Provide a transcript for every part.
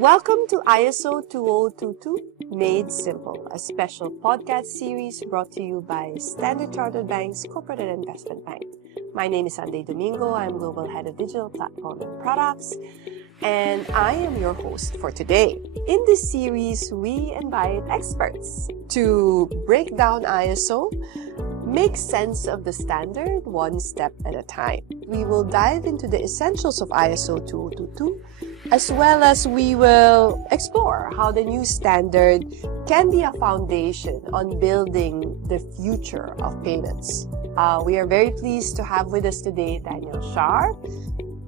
Welcome to ISO 2022 Made Simple, a special podcast series brought to you by Standard Chartered Bank's Corporate and Investment Bank. My name is Domingo. I'm Global Head of Digital Platform and Products, and I am your host for today. In this series, we invite experts to break down ISO, make sense of the standard one step at a time. We will dive into the essentials of ISO 2022, as well as we will explore how the new standard can be a foundation on building the future of payments. We are very pleased to have with us today Danielle Sharpe,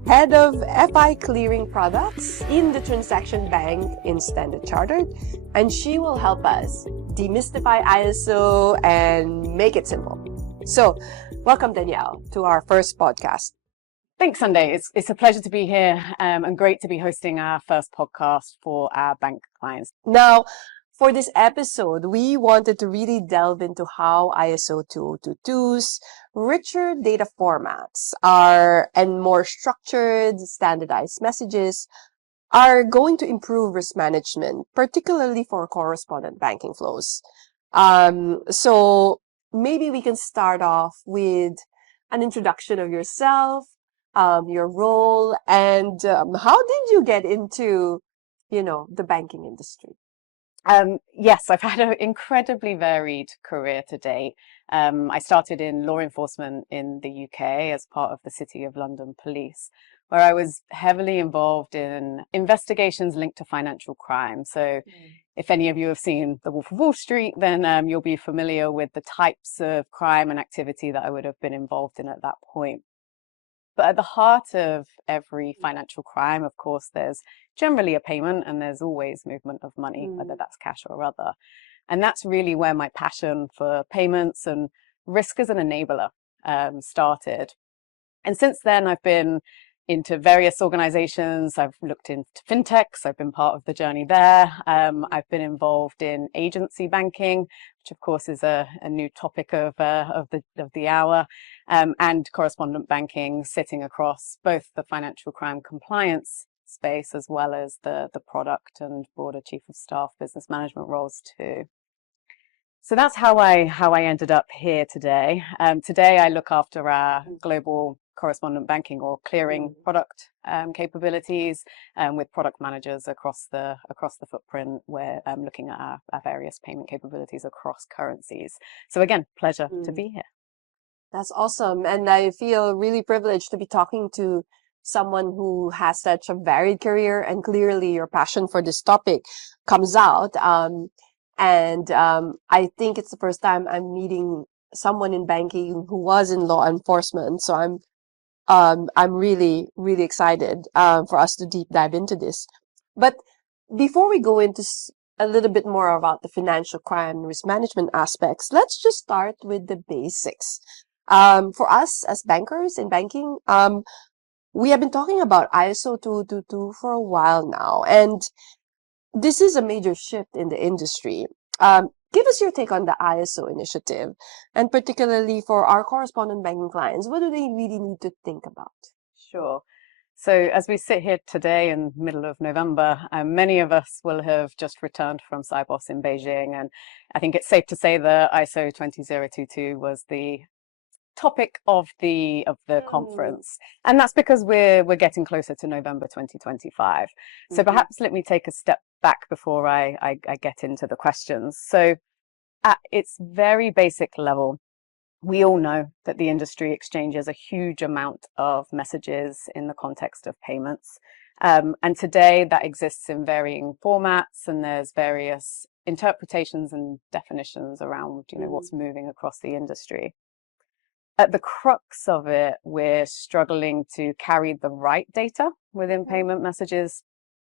Head of FI Clearing Products in the Transaction Bank in Standard Chartered, and she will help us demystify ISO and make it simple. So, welcome Danielle to our first podcast. Thanks, Sunday. It's a pleasure to be here and great to be hosting our first podcast for our bank clients. Now, for this episode, we wanted to really delve into how ISO 2022's richer data formats and more structured, standardized messages are going to improve risk management, particularly for correspondent banking flows. So maybe we can start off with an introduction of yourself, your role, and how did you get into, the banking industry? Yes, I've had an incredibly varied career to date. I started in law enforcement in the UK as part of the City of London Police, where I was heavily involved in investigations linked to financial crime. So if any of you have seen The Wolf of Wall Street, then you'll be familiar with the types of crime and activity that I would have been involved in at that point. But at the heart of every financial crime, of course, there's generally a payment and there's always movement of money, whether that's cash or other. And that's really where my passion for payments and risk as an enabler started. And since then, I've been into various organizations. I've looked into fintechs. I've been part of the journey there. I've been involved in agency banking, which of course is a new topic of the hour, and correspondent banking, sitting across both the financial crime compliance space as well as the product and broader chief of staff business management roles too. So that's how I ended up here today. Today I look after our global correspondent banking or clearing product capabilities with product managers across the footprint. We're looking at our various payment capabilities across currencies. So again, pleasure to be here. That's awesome. And I feel really privileged to be talking to someone who has such a varied career, and clearly your passion for this topic comes out. I think it's the first time I'm meeting someone in banking who was in law enforcement. So I'm really, really excited for us to deep dive into this. But before we go into a little bit more about the financial crime and risk management aspects, let's just start with the basics. For us as bankers in banking, we have been talking about ISO 222 for a while now, and this is a major shift in the industry. Give us your take on the ISO initiative, and particularly for our correspondent banking clients, what do they really need to think about? Sure. So as we sit here today in the middle of November, many of us will have just returned from Sibos in Beijing, and I think it's safe to say that ISO 20022 was the topic of the conference, and that's because we're getting closer to November 2025. So perhaps let me take a step back before I get into the questions. So at its very basic level, we all know that the industry exchanges a huge amount of messages in the context of payments, and today that exists in varying formats, and there's various interpretations and definitions around what's moving across the industry. At the crux of it, we're struggling to carry the right data within payment messages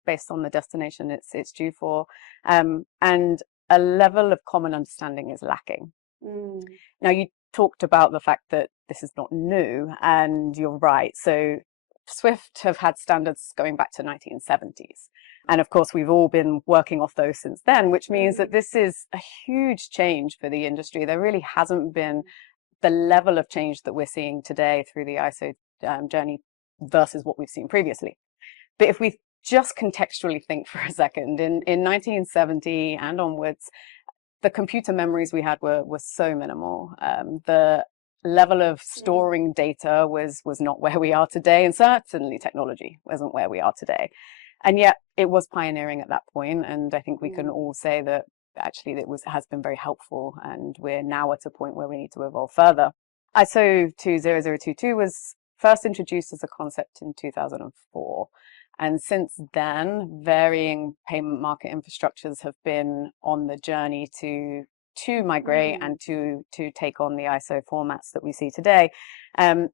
based on the destination it's due for, and a level of common understanding is lacking. Now, you talked about the fact that this is not new, and you're right. So SWIFT have had standards going back to 1970s. And of course, we've all been working off those since then, which means that this is a huge change for the industry. There really hasn't been the level of change that we're seeing today through the ISO journey versus what we've seen previously. But if we just contextually think for a second, in 1970 and onwards, the computer memories we had were so minimal. The level of storing data was not where we are today, and certainly technology wasn't where we are today. And yet it was pioneering at that point, and I think we can all say that actually has been very helpful, and we're now at a point where we need to evolve further. ISO 20022 was first introduced as a concept in 2004. And since then, varying payment market infrastructures have been on the journey to migrate and to take on the ISO formats that we see today,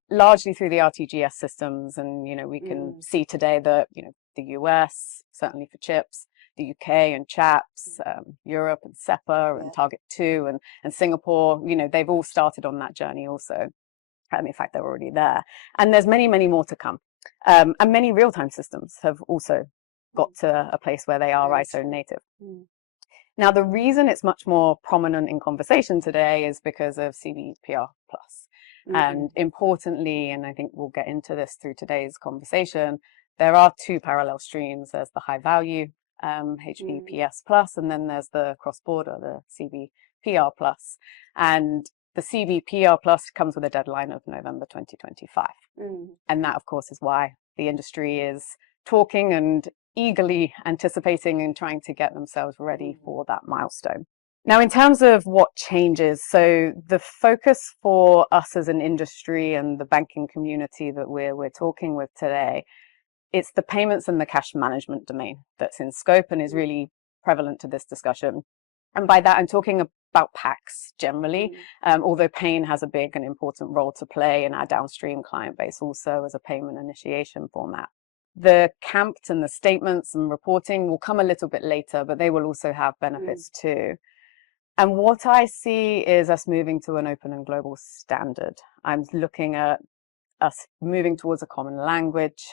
largely through the RTGS systems. And, we can see today that, the US, certainly for chips, the UK and CHAPS, Europe and SEPA and Target 2 and Singapore, they've all started on that journey also. In fact, they're already there. And there's many, many more to come. And many real-time systems have also got to a place where they are ISO native. Now, the reason it's much more prominent in conversation today is because of CBPR+. And importantly, and I think we'll get into this through today's conversation, there are two parallel streams. There's the high value HVPS+, and then there's the cross-border, the CBPR+. And the CBPR+ comes with a deadline of November 2025. And that, of course, is why the industry is talking and eagerly anticipating and trying to get themselves ready for that milestone. Now, in terms of what changes, so the focus for us as an industry and the banking community that we're talking with today, it's the payments and the cash management domain that's in scope and is really prevalent to this discussion. And by that, I'm talking about packs generally, although Payne has a big and important role to play in our downstream client base also as a payment initiation format. The CAMPT and the statements and reporting will come a little bit later, but they will also have benefits too. And what I see is us moving to an open and global standard. I'm looking at us moving towards a common language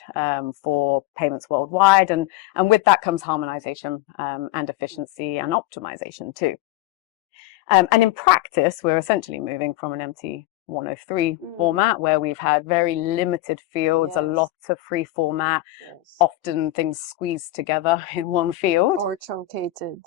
for payments worldwide. And with that comes harmonization and efficiency and optimization too. And in practice, we're essentially moving from an MT 103 format where we've had very limited fields, a lot of free format, often things squeezed together in one field. Or truncated.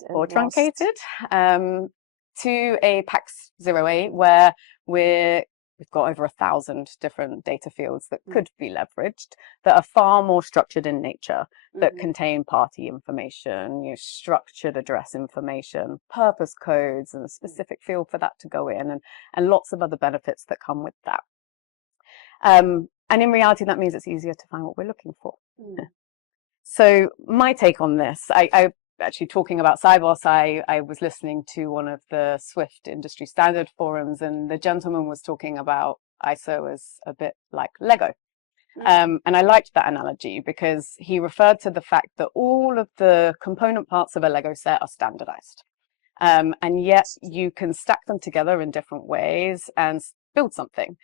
To a PAX 08 where we've got over 1,000 different data fields that could be leveraged, that are far more structured in nature, that contain party information, structured address information, purpose codes, and a specific field for that to go in, and lots of other benefits that come with that. And in reality, that means it's easier to find what we're looking for. So my take on this, I actually talking about Sibos, I was listening to one of the Swift industry standard forums, and the gentleman was talking about ISO as a bit like Lego. And I liked that analogy because he referred to the fact that all of the component parts of a Lego set are standardized. And yet you can stack them together in different ways and build something.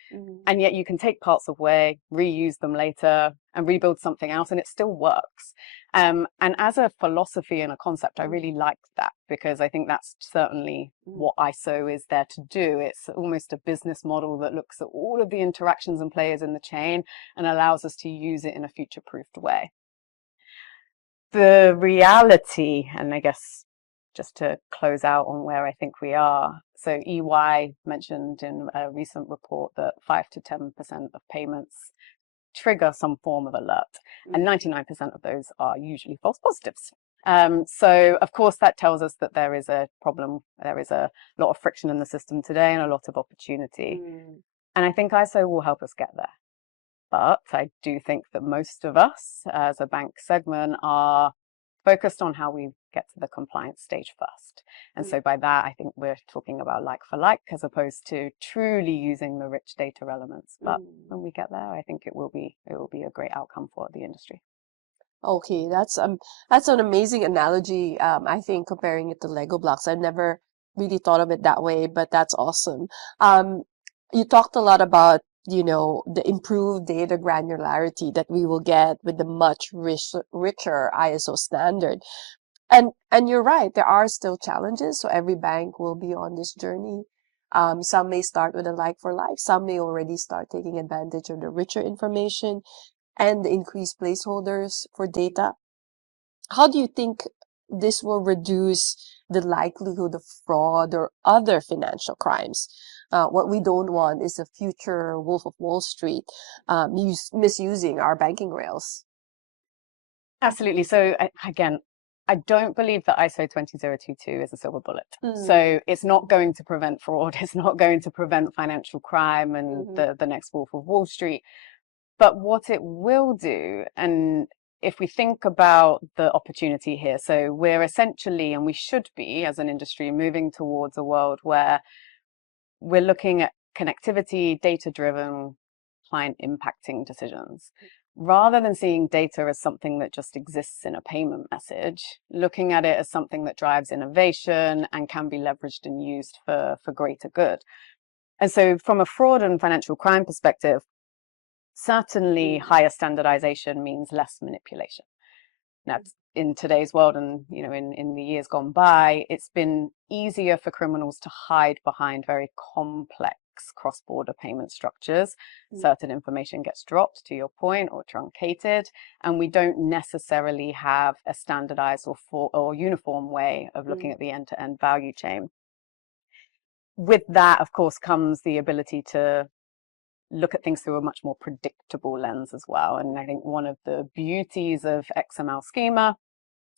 And yet you can take parts away, reuse them later, and rebuild something else, and it still works. And as a philosophy and a concept, I really liked that because I think that's certainly what ISO is there to do. It's almost a business model that looks at all of the interactions and players in the chain and allows us to use it in a future-proofed way. The reality, and I guess just to close out on where I think we are. So EY mentioned in a recent report that 5 to 10% of payments trigger some form of alert, and 99% of those are usually false positives. So of course that tells us that there is a problem, there is a lot of friction in the system today and a lot of opportunity. And I think ISO will help us get there. But I do think that most of us as a bank segment are focused on how we get to the compliance stage first. And so by that, I think we're talking about like for like, as opposed to truly using the rich data elements. But when we get there, I think it will be a great outcome for the industry. Okay, that's an amazing analogy. I think comparing it to Lego blocks, I've never really thought of it that way, but that's awesome. You talked a lot about the improved data granularity that we will get with the much richer ISO standard. And you're right, there are still challenges. So every bank will be on this journey. Some may start with a like for like. Some may already start taking advantage of the richer information and the increased placeholders for data. How do you think this will reduce the likelihood of fraud or other financial crimes? What we don't want is a future Wolf of Wall Street misusing our banking rails. Absolutely. So again, I don't believe that ISO 20022 is a silver bullet. So it's not going to prevent fraud. It's not going to prevent financial crime and the next Wolf of Wall Street. But what it will do, and if we think about the opportunity here, so we're essentially, and we should be as an industry, moving towards a world where we're looking at connectivity, data-driven, client impacting decisions. Rather than seeing data as something that just exists in a payment message, looking at it as something that drives innovation and can be leveraged and used for greater good. And so from a fraud and financial crime perspective, certainly higher standardization means less manipulation. Now, in today's world and in the years gone by, it's been easier for criminals to hide behind very complex cross-border payment structures. Certain information gets dropped, to your point, or truncated, and we don't necessarily have a standardized or uniform way of looking at the end-to-end value chain. With that, of course, comes the ability to look at things through a much more predictable lens as well. And I think one of the beauties of XML schema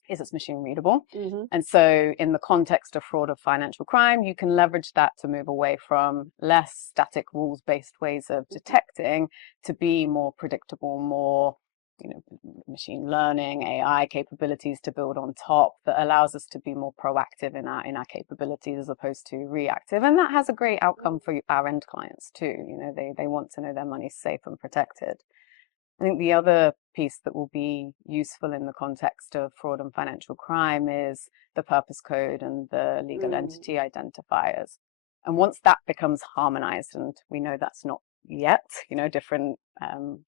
is it's machine readable. And so in the context of fraud or financial crime, you can leverage that to move away from less static rules-based ways of detecting to be more predictable, more machine learning, AI capabilities to build on top that allows us to be more proactive in our capabilities as opposed to reactive. And that has a great outcome for our end clients too. They want to know their money's safe and protected. I think the other piece that will be useful in the context of fraud and financial crime is the purpose code and the legal entity identifiers. And once that becomes harmonized, and we know that's not yet, different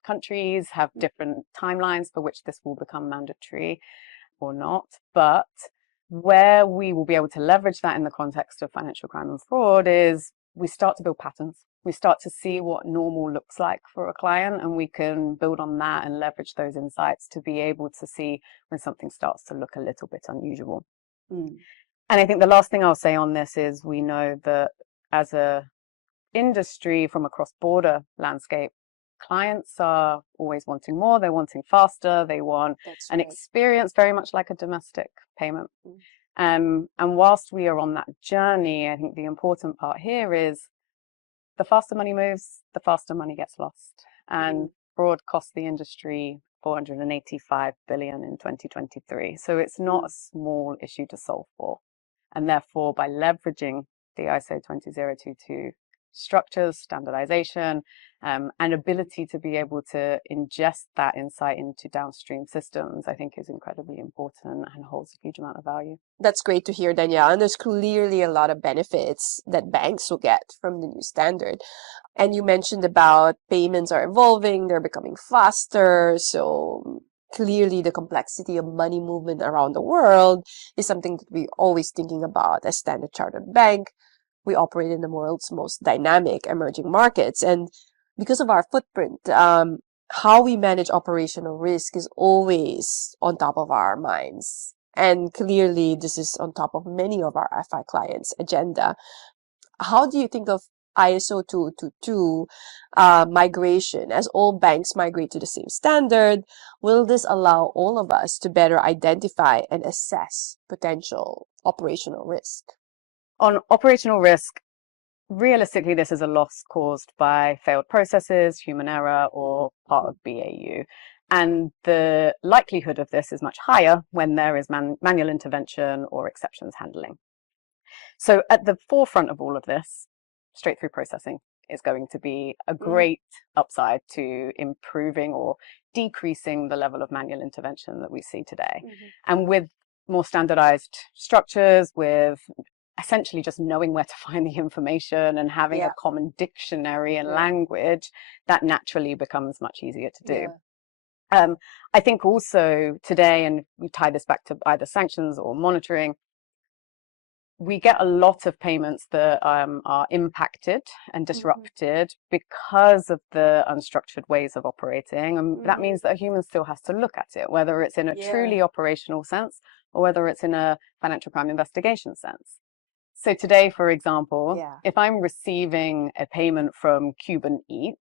countries have different timelines for which this will become mandatory or not, but where we will be able to leverage that in the context of financial crime and fraud is we start to build patterns. We start to see what normal looks like for a client, and we can build on that and leverage those insights to be able to see when something starts to look a little bit unusual. And I think the last thing I'll say on this is we know that as a industry from a cross-border landscape, clients are always wanting more. They're wanting faster. They want an experience very much like a domestic payment. And whilst we are on that journey, I think the important part here is the faster money moves, the faster money gets lost. And fraud cost the industry $485 billion in 2023. So it's not a small issue to solve for. And therefore, by leveraging the ISO 20022 structures, standardization, and ability to be able to ingest that insight into downstream systems, I think is incredibly important and holds a huge amount of value. That's great to hear, Danielle. And there's clearly a lot of benefits that banks will get from the new standard. And you mentioned about payments are evolving, they're becoming faster. So clearly the complexity of money movement around the world is something that we're always thinking about as Standard Chartered Bank. We operate in the world's most dynamic emerging markets. And because of our footprint, how we manage operational risk is always on top of our minds. And clearly, this is on top of many of our FI clients' agenda. How do you think of ISO 20022 migration as all banks migrate to the same standard? Will this allow all of us to better identify and assess potential operational risk? On operational risk, realistically, this is a loss caused by failed processes, human error, or part of BAU. And the likelihood of this is much higher when there is manual intervention or exceptions handling. So at the forefront of all of this, straight-through processing is going to be a great upside to improving or decreasing the level of manual intervention that we see today. And with more standardized structures, with essentially just knowing where to find the information and having a common dictionary and language, that naturally becomes much easier to do. I think also today, and we tie this back to either sanctions or monitoring, we get a lot of payments that are impacted and disrupted because of the unstructured ways of operating. And that means that a human still has to look at it, whether it's in a truly operational sense or whether it's in a financial crime investigation sense. So today, for example, if I'm receiving a payment from Cuban Eats,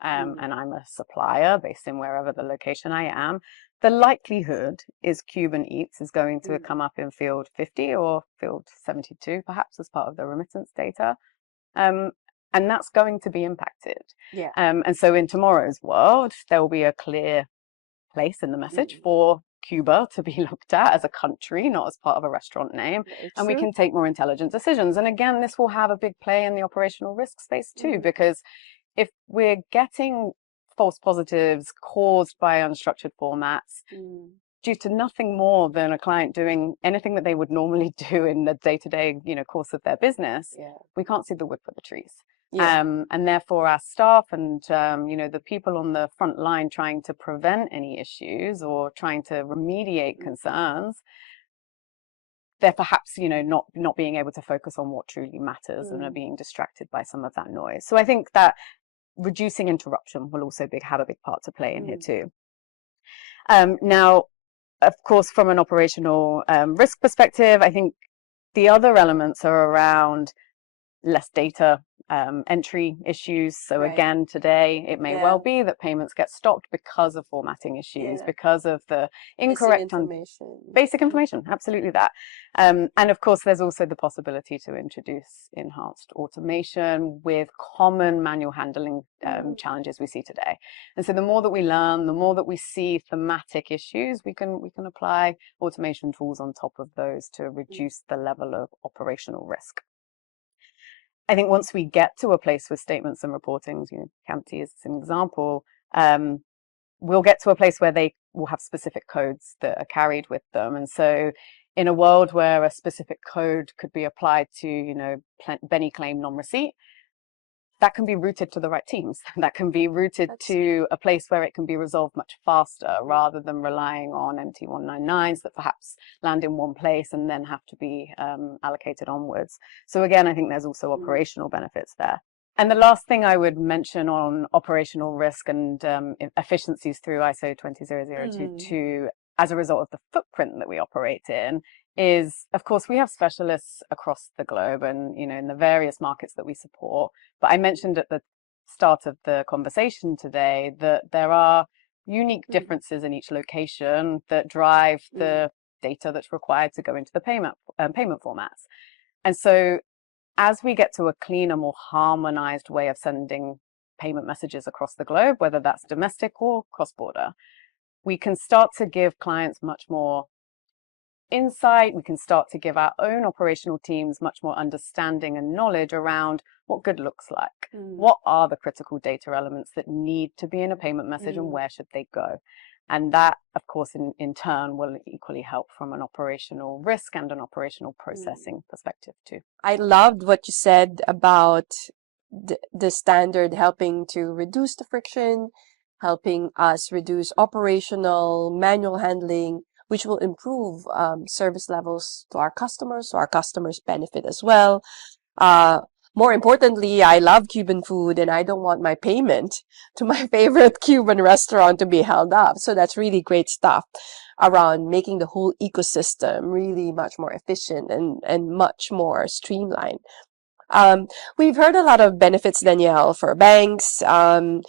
and I'm a supplier based in wherever the location I am, the likelihood is Cuban Eats is going to come up in field 50 or field 72, perhaps, as part of the remittance data. And that's going to be impacted. And so in tomorrow's world, there will be a clear place in the message for Cuba to be looked at as a country, not as part of a restaurant name. And we can take more intelligent decisions. And again, this will have a big play in the operational risk space too, because if we're getting false positives caused by unstructured formats due to nothing more than a client doing anything that they would normally do in the day-to-day, course of their business, we can't see the wood for the trees. And therefore our staff and, the people on the front line trying to prevent any issues or trying to remediate concerns, they're perhaps, not being able to focus on what truly matters and are being distracted by some of that noise. So I think that reducing interruption will also have a big part to play in here too. Now, of course, from an operational risk perspective, I think the other elements are around less data entry issues. So again, today, it may well be that payments get stopped because of formatting issues, because of the incorrect basic information, absolutely that. And of course, there's also the possibility to introduce enhanced automation with common manual handling challenges we see today. And so the more that we learn, the more that we see thematic issues, we can apply automation tools on top of those to reduce the level of operational risk. I think once we get to a place with statements and reportings, Campty is an example, we'll get to a place where they will have specific codes that are carried with them. And so in a world where a specific code could be applied to, Benny claim non-receipt, that can be routed to the right teams. That can be routed to a place where it can be resolved much faster rather than relying on MT199s that perhaps land in one place and then have to be allocated onwards. So again, I think there's also operational benefits there. And the last thing I would mention on operational risk and efficiencies through ISO 20022 as a result of the footprint that we operate in is, of course, we have specialists across the globe and, in the various markets that we support. But I mentioned at the start of the conversation today that there are unique differences in each location that drive the data that's required to go into the payment formats. And so as we get to a cleaner, more harmonized way of sending payment messages across the globe, whether that's domestic or cross-border, we can start to give clients much more insight. We can start to give our own operational teams much more understanding and knowledge around what good looks like. What are the critical data elements that need to be in a payment message and where should they go? And that, of course, in turn will equally help from an operational risk and an operational processing perspective too. I loved what you said about the standard helping to reduce the friction, helping us reduce operational manual handling, which will improve service levels to our customers, so our customers benefit as well. More importantly, I love Cuban food and I don't want my payment to my favorite Cuban restaurant to be held up. So that's really great stuff around making the whole ecosystem really much more efficient and much more streamlined. We've heard a lot of benefits, Danielle, for banks, and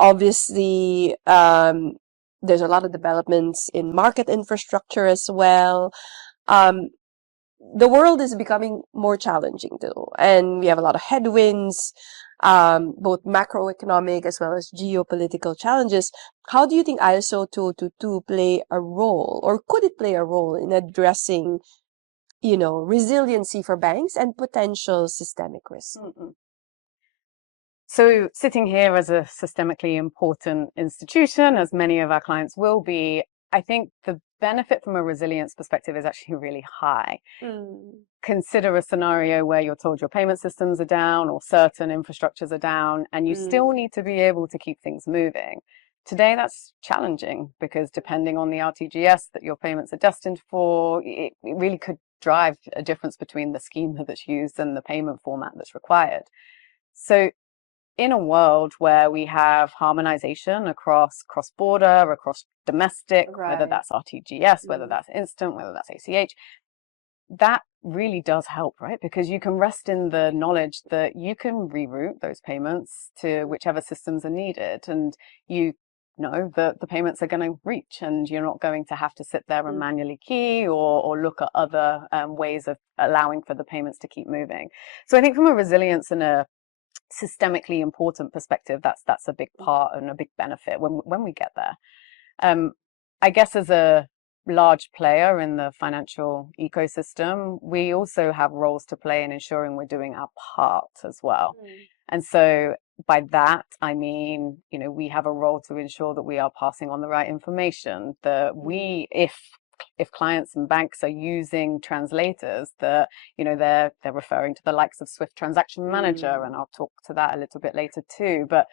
obviously there's a lot of developments in market infrastructure as well. The world is becoming more challenging too, and we have a lot of headwinds, both macroeconomic as well as geopolitical challenges. How do you think ISO 20022 play a role, or could it play a role in addressing, resiliency for banks and potential systemic risk? So sitting here as a systemically important institution, as many of our clients will be, I think the benefit from a resilience perspective is actually really high. Consider a scenario where you're told your payment systems are down or certain infrastructures are down, and you still need to be able to keep things moving. Today, that's challenging because depending on the RTGS that your payments are destined for, it really could drive a difference between the schema that's used and the payment format that's required. So in a world where we have harmonization across cross-border, across domestic, whether Right. that's RTGS, whether that's instant, whether that's ACH, that really does help, right? Because you can rest in the knowledge that you can reroute those payments to whichever systems are needed, and you know that the payments are going to reach, and you're not going to have to sit there and manually key or look at other ways of allowing for the payments to keep moving. So I think from a resilience and a systemically important perspective, that's a big part and a big benefit when we get there. I guess as a large player in the financial ecosystem, we also have roles to play in ensuring we're doing our part as well. And so by that, I mean, you know, we have a role to ensure that we are passing on the right information, that we, if clients and banks are using translators, that, you know, they're referring to the likes of Swift Transaction Manager, and I'll talk to that a little bit later too, but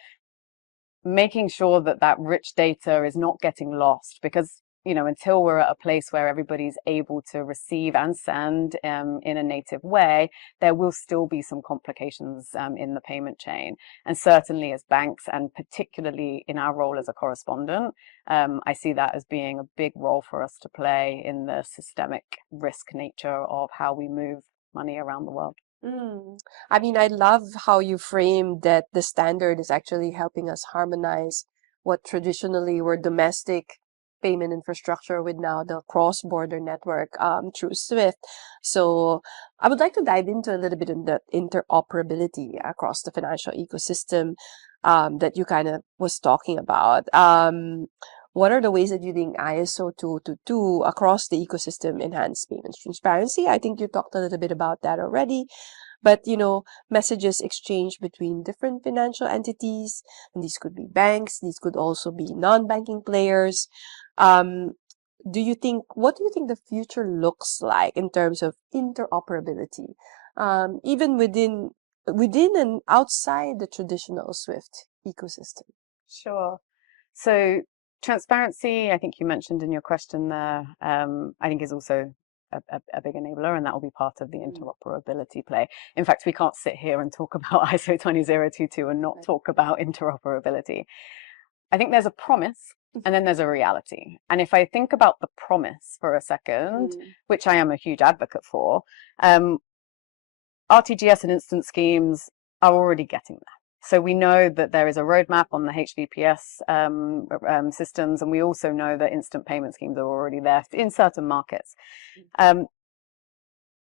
making sure that that rich data is not getting lost, because, you know, until we're at a place where everybody's able to receive and send in a native way, there will still be some complications in the payment chain. And certainly as banks, and particularly in our role as a correspondent, I see that as being a big role for us to play in the systemic risk nature of how we move money around the world. I mean, I love how you framed that the standard is actually helping us harmonize what traditionally were domestic payment infrastructure with now the cross-border network through Swift. So I would like to dive into a little bit in the interoperability across the financial ecosystem that you kind of was talking about. What are the ways that you think ISO 222 across the ecosystem enhance payments transparency? I think you talked a little bit about that already. But, you know, messages exchanged between different financial entities, and these could be banks, these could also be non-banking players. Um, what do you think the future looks like in terms of interoperability, even within and outside the traditional Swift ecosystem? Sure. So transparency, I think you mentioned in your question there, I think is also a big enabler, and that will be part of the interoperability play. In fact, we can't sit here and talk about ISO 20022 and not talk about interoperability. I think there's a promise and then there's a reality. And if I think about the promise for a second, which I am a huge advocate for, RTGS and instant schemes are already getting there. So we know that there is a roadmap on the HVPS systems, and we also know that instant payment schemes are already there in certain markets. And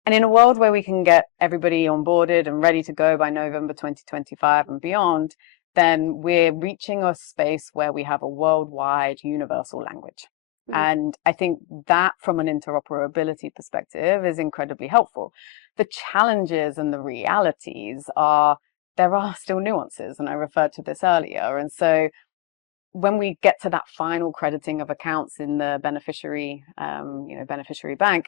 in a world where we can get everybody onboarded and ready to go by November 2025 and beyond, then we're reaching a space where we have a worldwide universal language. And I think that from an interoperability perspective is incredibly helpful. The challenges and the realities are there are still nuances, and I referred to this earlier. And so when we get to that final crediting of accounts in the beneficiary, beneficiary bank,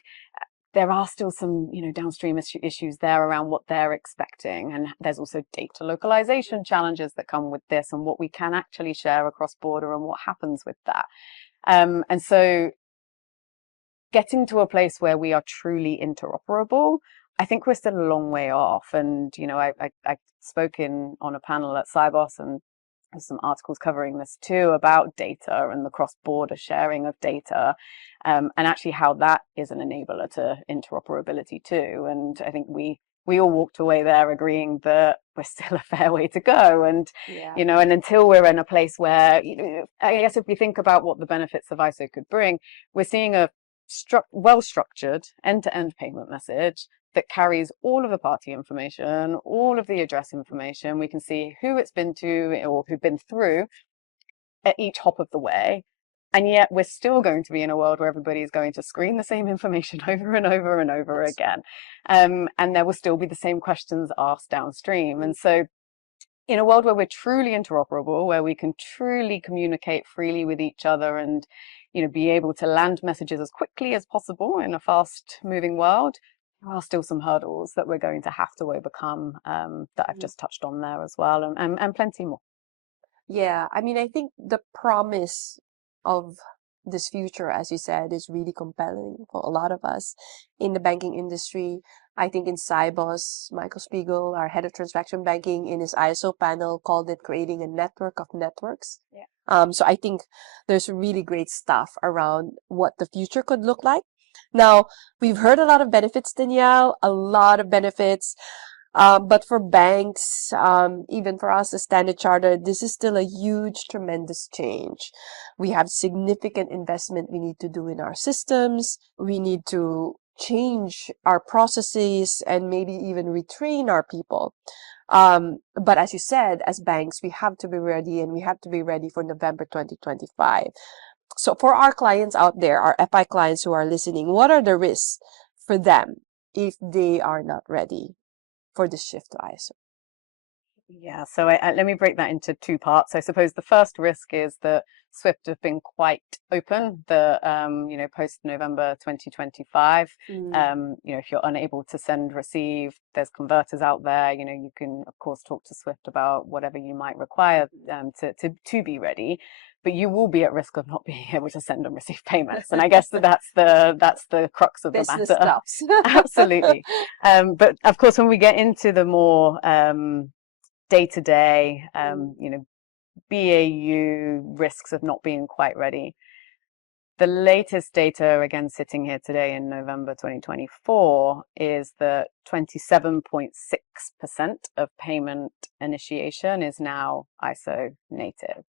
there are still some, downstream issues there around what they're expecting. And there's also data localization challenges that come with this, and what we can actually share across border and what happens with that. And so getting to a place where we are truly interoperable, I think we're still a long way off. And, I spoke on a panel at Cybos, and there's some articles covering this too about data and the cross-border sharing of data, and actually how that is an enabler to interoperability too. And I think we all walked away there agreeing that we're still a fair way to go. And, and until we're in a place where, I guess if we think about what the benefits of ISO could bring, we're seeing a well-structured end-to-end payment message that carries all of the party information, all of the address information. We can see who it's been to or who've been through at each hop of the way. And yet we're still going to be in a world where everybody is going to screen the same information over and over and over again. And there will still be the same questions asked downstream. And so in a world where we're truly interoperable, where we can truly communicate freely with each other and, be able to land messages as quickly as possible in a fast moving world, there are still some hurdles that we're going to have to overcome, that I've just touched on there as well, and plenty more. Yeah, I mean, I think the promise of this future, as you said, is really compelling for a lot of us in the banking industry. I think in Cybos, Michael Spiegel, our head of transaction banking, in his ISO panel, called it creating a network of networks. Yeah. So I think there's really great stuff around what the future could look like. Now, we've heard a lot of benefits, Danielle, a lot of benefits. But for banks, even for us as Standard Chartered, this is still a huge, tremendous change. We have significant investment we need to do in our systems. We need to change our processes and maybe even retrain our people. But as you said, as banks, we have to be ready, and we have to be ready for November 2025. So for our clients out there, our FI clients who are listening, what are the risks for them if they are not ready for this shift to ISO? Yeah, so let me break that into two parts. I suppose the first risk is that Swift have been quite open that, post November 2025, if you're unable to send, receive, there's converters out there, you can, of course, talk to Swift about whatever you might require to be ready, but you will be at risk of not being able to send and receive payments. And I guess that's the crux of the Business matter. stops. Absolutely. But of course, when we get into the more day-to-day, BAU risks of not being quite ready. The latest data, again, sitting here today in November 2024, is that 27.6% of payment initiation is now ISO native.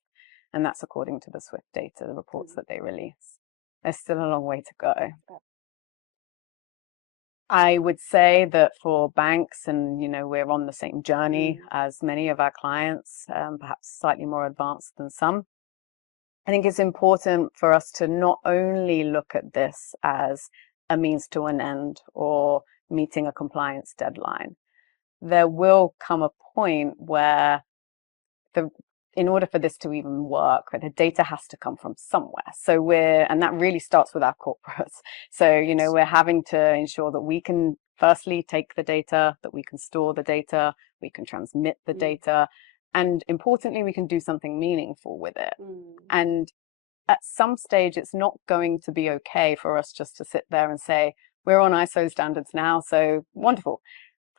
And that's according to the Swift data, the reports that they release. There's still a long way to go. I would say that for banks, and we're on the same journey as many of our clients, perhaps slightly more advanced than some. I think it's important for us to not only look at this as a means to an end or meeting a compliance deadline. There will come a point where in order for this to even work, the data has to come from somewhere. So and that really starts with our corporates. So, we're having to ensure that we can firstly take the data, that we can store the data, we can transmit the data, and importantly, we can do something meaningful with it. And at some stage, it's not going to be okay for us just to sit there and say, we're on ISO standards now, so wonderful.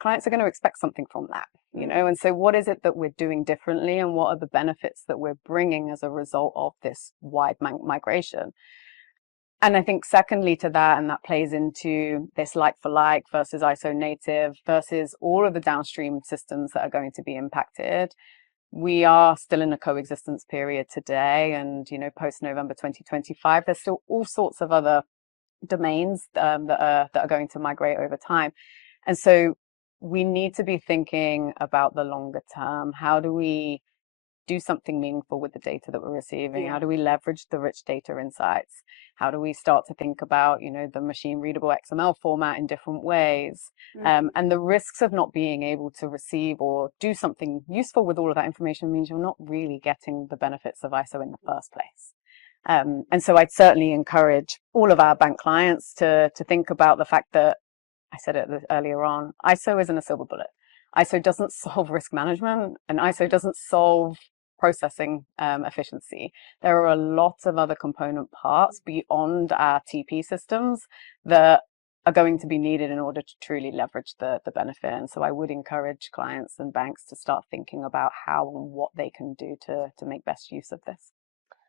Clients are going to expect something from that, and so what is it that we're doing differently, and what are the benefits that we're bringing as a result of this wide migration? And I think secondly to that, and that plays into this like for like versus ISO native versus all of the downstream systems that are going to be impacted. We are still in a coexistence period today, and post November 2025, there's still all sorts of other domains that are going to migrate over time. And so we need to be thinking about the longer term. How do we do something meaningful with the data that we're receiving? How do we leverage the rich data insights? How do we start to think about, the machine readable XML format in different ways? And the risks of not being able to receive or do something useful with all of that information means you're not really getting the benefits of ISO in the first place. And so I'd certainly encourage all of our bank clients to think about the fact that, I said it earlier on, ISO isn't a silver bullet. ISO doesn't solve risk management, and ISO doesn't solve processing efficiency. There are a lot of other component parts beyond our TP systems that are going to be needed in order to truly leverage the benefit. And so I would encourage clients and banks to start thinking about how and what they can do to make best use of this.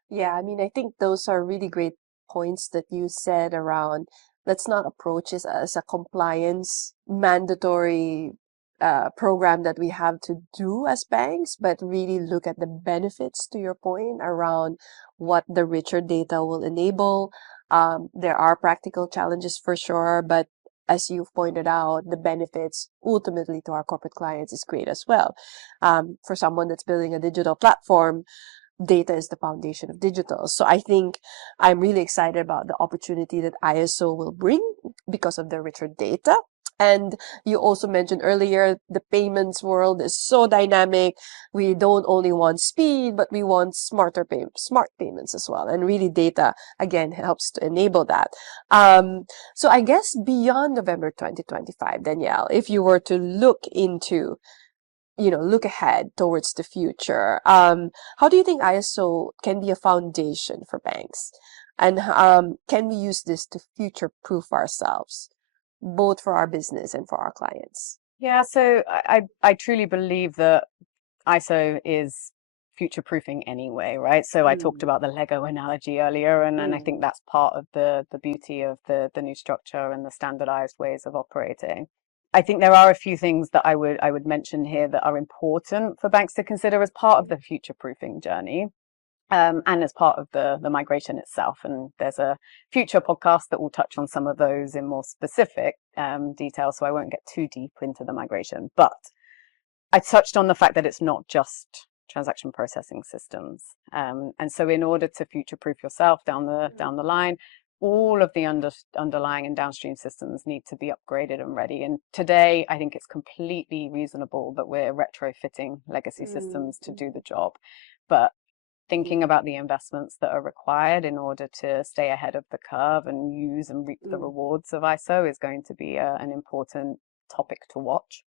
Yeah, I think those are really great points that you said around, let's not approach this as a compliance mandatory program that we have to do as banks, but really look at the benefits, to your point, around what the richer data will enable. There are practical challenges for sure, but as you've pointed out, the benefits ultimately to our corporate clients is great as well. For someone that's building a digital platform, data is the foundation of digital. So I think I'm really excited about the opportunity that ISO will bring because of the richer data. And you also mentioned earlier, the payments world is so dynamic. We don't only want speed, but we want smart payments as well. And really data, again, helps to enable that. So I guess beyond November 2025, Danielle, if you were to look ahead towards the future, how do you think ISO can be a foundation for banks? And can we use this to future-proof ourselves, both for our business and for our clients? Yeah, so I truly believe that ISO is future proofing anyway, right? So I talked about the Lego analogy earlier, and I think that's part of the beauty of the new structure and the standardized ways of operating. I think there are a few things that I would mention here that are important for banks to consider as part of the future proofing journey. And as part of the migration itself. And there's a future podcast that will touch on some of those in more specific detail, so I won't get too deep into the migration. But I touched on the fact that it's not just transaction processing systems. And so in order to future-proof yourself down the line, all of the underlying and downstream systems need to be upgraded and ready. And today, I think it's completely reasonable that we're retrofitting legacy systems to do the job. But thinking about the investments that are required in order to stay ahead of the curve and use and reap the rewards of ISO is going to be an important topic to watch.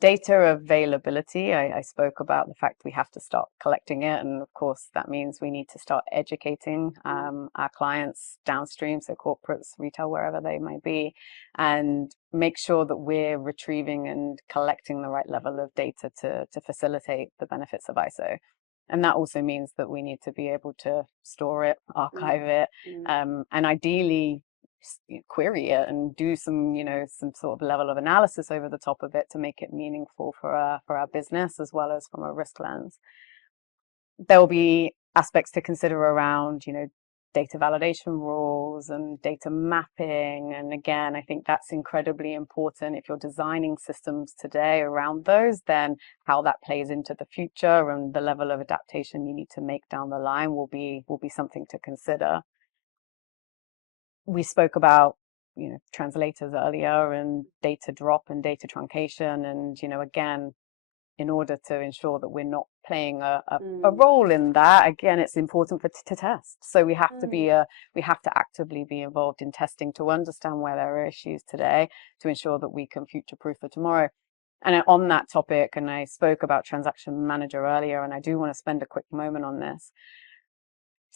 Data availability, I spoke about the fact we have to start collecting it, and of course that means we need to start educating our clients downstream, so corporates, retail, wherever they may be, and make sure that we're retrieving and collecting the right level of data to facilitate the benefits of ISO. And that also means that we need to be able to store it, archive it, and ideally query it and do some sort of level of analysis over the top of it to make it meaningful for our business as well as from a risk lens. There will be aspects to consider around, data validation rules and data mapping. And again, I think that's incredibly important. If you're designing systems today around those, then how that plays into the future and the level of adaptation you need to make down the line will be something to consider. We spoke about, translators earlier and data drop and data truncation. And, again, in order to ensure that we're not playing a role in that, again, it's important to test. So we have to actively be involved in testing to understand where there are issues today to ensure that we can future-proof for tomorrow. And on that topic, and I spoke about Transaction Manager earlier, and I do want to spend a quick moment on this.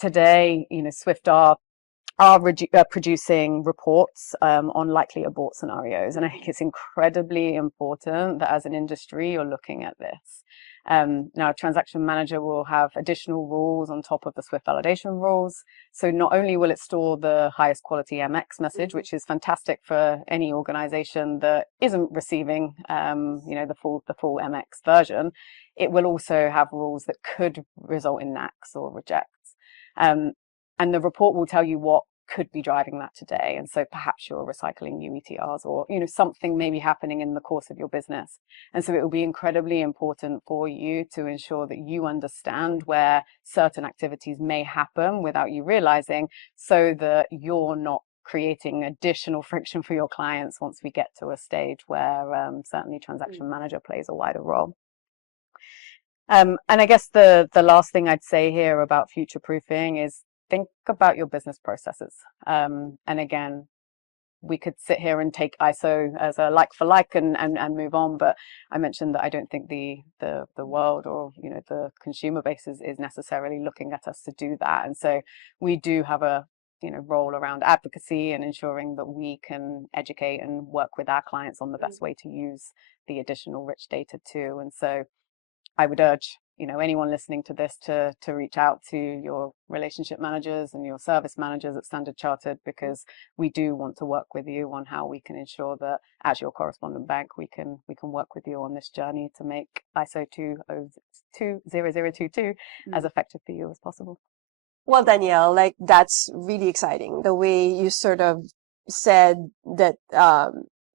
Today, Swift are producing reports on likely abort scenarios. And I think it's incredibly important that as an industry, you're looking at this. Now, Transaction Manager will have additional rules on top of the Swift validation rules. So not only will it store the highest quality MX message, which is fantastic for any organization that isn't receiving the full MX version, it will also have rules that could result in NACs or rejects. And the report will tell you what could be driving that today. And so perhaps you're recycling UETRs or, something may be happening in the course of your business. And so it will be incredibly important for you to ensure that you understand where certain activities may happen without you realizing, so that you're not creating additional friction for your clients once we get to a stage where certainly Transaction Manager plays a wider role. And I guess the last thing I'd say here about future-proofing is think about your business processes. And again, we could sit here and take ISO as a like for like and move on, but I mentioned that I don't think the world or the consumer base is necessarily looking at us to do that. And so we do have a role around advocacy and ensuring that we can educate and work with our clients on the best way to use the additional rich data too. And so I would urge anyone listening to this to reach out to your relationship managers and your service managers at Standard Chartered, because we do want to work with you on how we can ensure that as your correspondent bank, we can work with you on this journey to make ISO 20022 as effective for you as possible. Well, Danielle, that's really exciting. The way you sort of said that,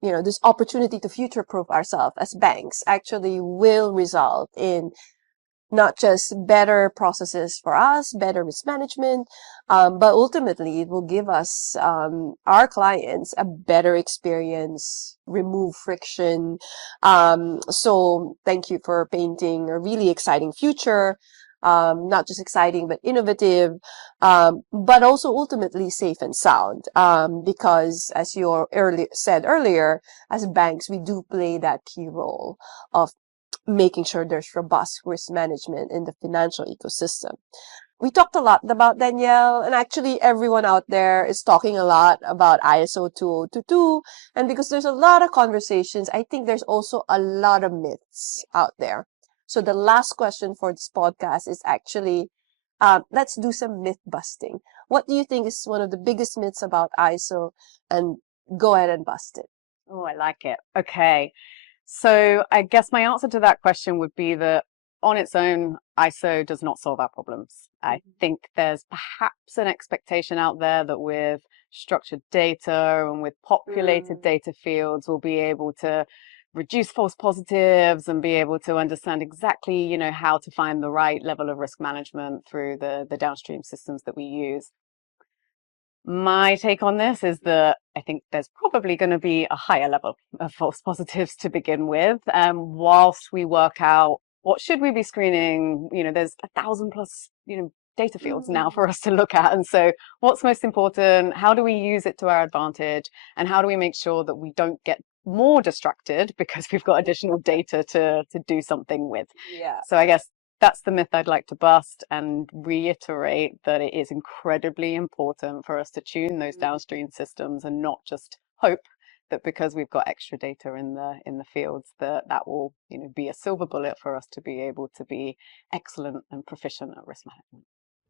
this opportunity to future-proof ourselves as banks actually will result in not just better processes for us, better risk management, but ultimately it will give us, our clients, a better experience, remove friction. So thank you for painting a really exciting future. Not just exciting, but innovative, but also ultimately safe and sound. Because as you said earlier, as banks, we do play that key role of making sure there's robust risk management in the financial ecosystem. we talked a lot about Danielle, and actually everyone out there is talking a lot about ISO 20022. And because there's a lot of conversations, I think there's also a lot of myths out there. So the last question for this podcast is actually, let's do some myth busting. What do you think is one of the biggest myths about ISO? And go ahead and bust it. Oh, I like it. Okay. So I guess my answer to that question would be that on its own, ISO does not solve our problems. I think there's perhaps an expectation out there that with structured data and with populated data fields, we'll be able to reduce false positives and be able to understand exactly, how to find the right level of risk management through the downstream systems that we use. My take on this is that I think there's probably going to be a higher level of false positives to begin with, whilst we work out what should we be screening. There's 1,000 plus, data fields now for us to look at. And so what's most important? How do we use it to our advantage? And how do we make sure that we don't get more distracted because we've got additional data to do something with? Yeah. So I guess that's the myth I'd like to bust and reiterate that it is incredibly important for us to tune those downstream systems and not just hope that because we've got extra data in the fields that will be a silver bullet for us to be able to be excellent and proficient at risk management.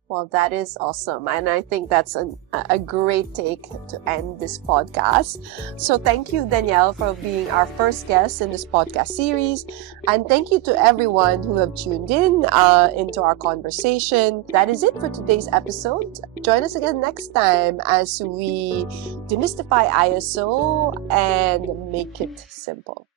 Well, that is awesome. And I think that's a great take to end this podcast. So thank you, Danielle, for being our first guest in this podcast series. And thank you to everyone who have tuned in into our conversation. That is it for today's episode. Join us again next time as we demystify ISO and make it simple.